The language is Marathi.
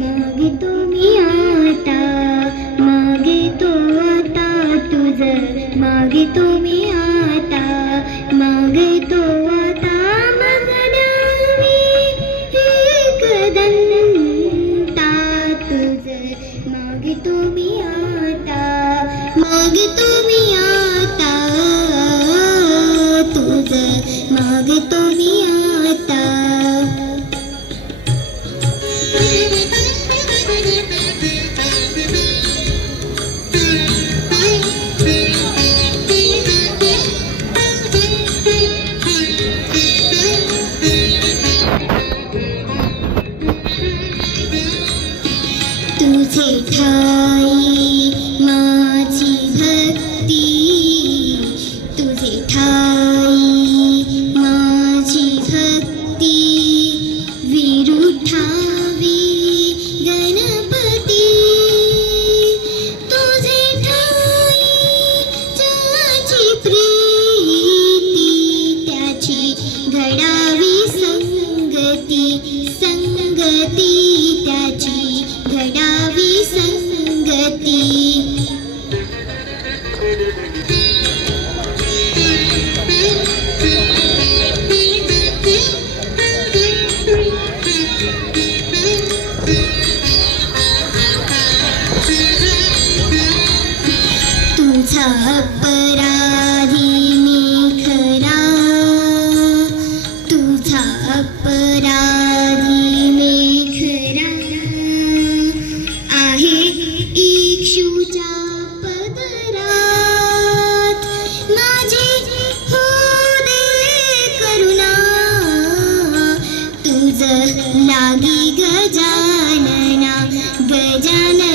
मागतो मी आता, मागतो आता तुझं, मागतो मी आता, मागतो आता मग द्यावी एकदंता तुझं, मागतो मी आता, मागतो मी आता तुझं, मागतो मी आता. तुझे ठाई माझी भक्ती, तुझे ठाई माझी भक्ती, विरुठावी गणपती, तुझे ठाई ज्याची प्रीती, त्याची घडावी संगती, संगती त्याची घडावी संगती. तुझा अपराधी मी खरा, तुझा अपराधी मी खरा, आहे इक्षुच्या पदरात, माझी होऊ दे करुणा, तुझं लागी गजानना, गजानना